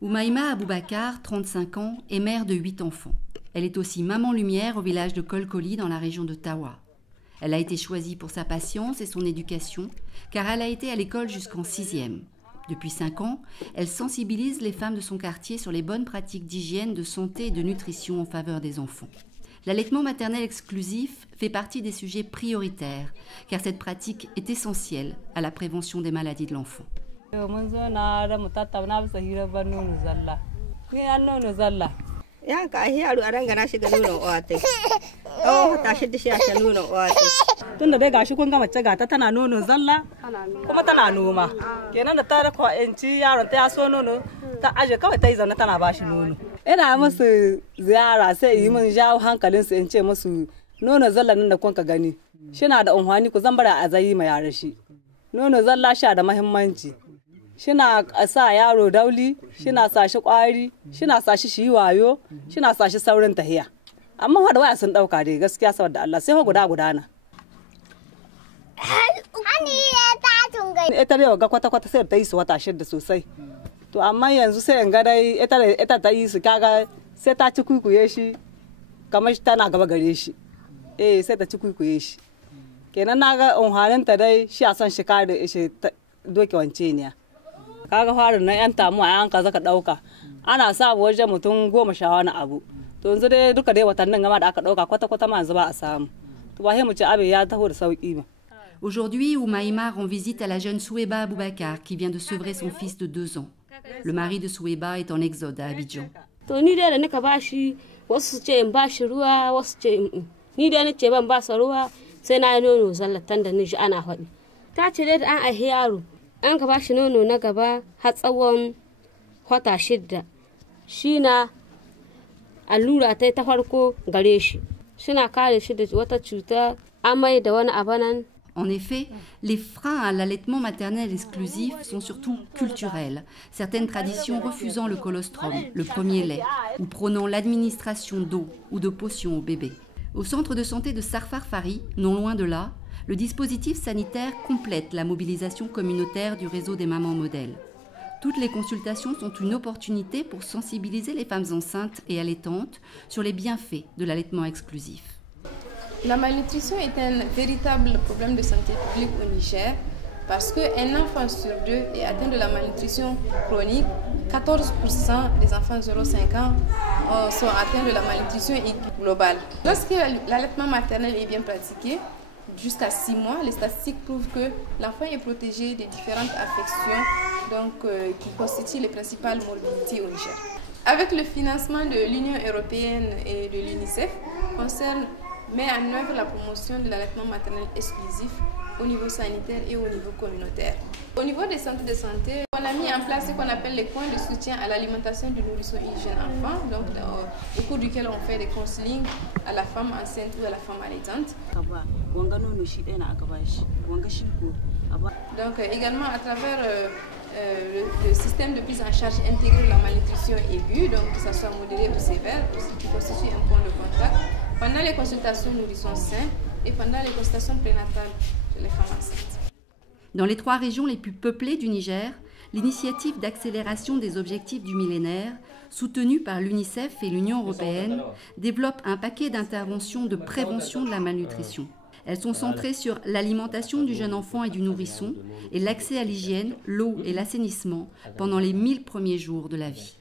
Oumaïma Aboubakar, 35 ans, est mère de 8 enfants. Elle est aussi maman lumière au village de Kolkoli dans la région de Tawa. Elle a été choisie pour sa patience et son éducation, car elle a été à l'école jusqu'en 6e. Depuis 5 ans, elle sensibilise les femmes de son quartier sur les bonnes pratiques d'hygiène, de santé et de nutrition en faveur des enfants. L'allaitement maternel exclusif fait partie des sujets prioritaires, car cette pratique est essentielle à la prévention des maladies de l'enfant. Tunda dai gashi kun ga mace gata tana nono zalla kuma tana noma kenan da ta rakwa yanci yaron ta ya so nono ta aje kawai ta yi zaune tana bashi nono. Ina musu ziyara sai yi min jawo hankalin su in ce musu nono zalla nan da kun ka gani shina da unhwani ku zan bara a zayi ma yara shi. Nono zalla sha da muhimmanci. Shina sa yaro dauli, shina sa shi kwari, shina sa shi wayo, shina sa shi saurin tahiya. Amma wada waya sun dauka dai gaskiya saboda Allah sai ho guda na. Ita dai ga kwata-kwata sai ta yi su wata 6 sosai. To amma yanzu sai in ga dai ita ta yi su kaga sai ta ci kuikuye shi kamar tana gaba gare shi. Sai ta ci kuikuye shi. Kenan naga unhanin ta dai shi a son shi kare shi doke wance ne. Kaga farin na yan tamu a yanka zaka dauka. Ana samu wajen mutum 10 wani abu. To yanzu dai duka dai watannin gama da aka dauka kwata-kwata ma yanzu ba a samu. To ba sai mu ci abin ya taho da sauki ba. Aujourd'hui, Oumaïma rend visite à la jeune Soueba Aboubakar qui vient de sevrer son fils de 2 ans. Le mari de Soueba est en exode à Abidjan. En effet, les freins à l'allaitement maternel exclusif sont surtout culturels. Certaines traditions refusant le colostrum, le premier lait, ou prônant l'administration d'eau ou de potions au bébé. Au centre de santé de Sarfarfari, non loin de là, le dispositif sanitaire complète la mobilisation communautaire du réseau des mamans modèles. Toutes les consultations sont une opportunité pour sensibiliser les femmes enceintes et allaitantes sur les bienfaits de l'allaitement exclusif. La malnutrition est un véritable problème de santé publique au Niger parce qu'un enfant sur 2 est atteint de la malnutrition chronique. 14% des enfants 0,5 ans sont atteints de la malnutrition globale. Lorsque l'allaitement maternel est bien pratiqué, jusqu'à 6 mois, les statistiques prouvent que l'enfant est protégé des différentes affections qui constituent les principales morbidités au Niger. Avec le financement de l'Union européenne et de l'UNICEF, met en œuvre la promotion de l'allaitement maternel exclusif au niveau sanitaire et au niveau communautaire. Au niveau des centres de santé, on a mis en place ce qu'on appelle les points de soutien à l'alimentation du nourrisson et jeune enfant, donc au cours duquel on fait des counseling à la femme enceinte ou à la femme allaitante. Donc également à travers le système de prise en charge intégré de la malnutrition aiguë, donc que ce soit modéré ou sévère, qui constitue un point de contact, pendant les consultations nourrissons sains et pendant les consultations prénatales chez les femmes enceintes. Dans les 3 régions les plus peuplées du Niger, l'initiative d'accélération des objectifs du millénaire, soutenue par l'UNICEF et l'Union européenne, développe un paquet d'interventions de prévention de la malnutrition. Elles sont centrées sur l'alimentation du jeune enfant et du nourrisson et l'accès à l'hygiène, l'eau et l'assainissement pendant les 1000 premiers jours de la vie.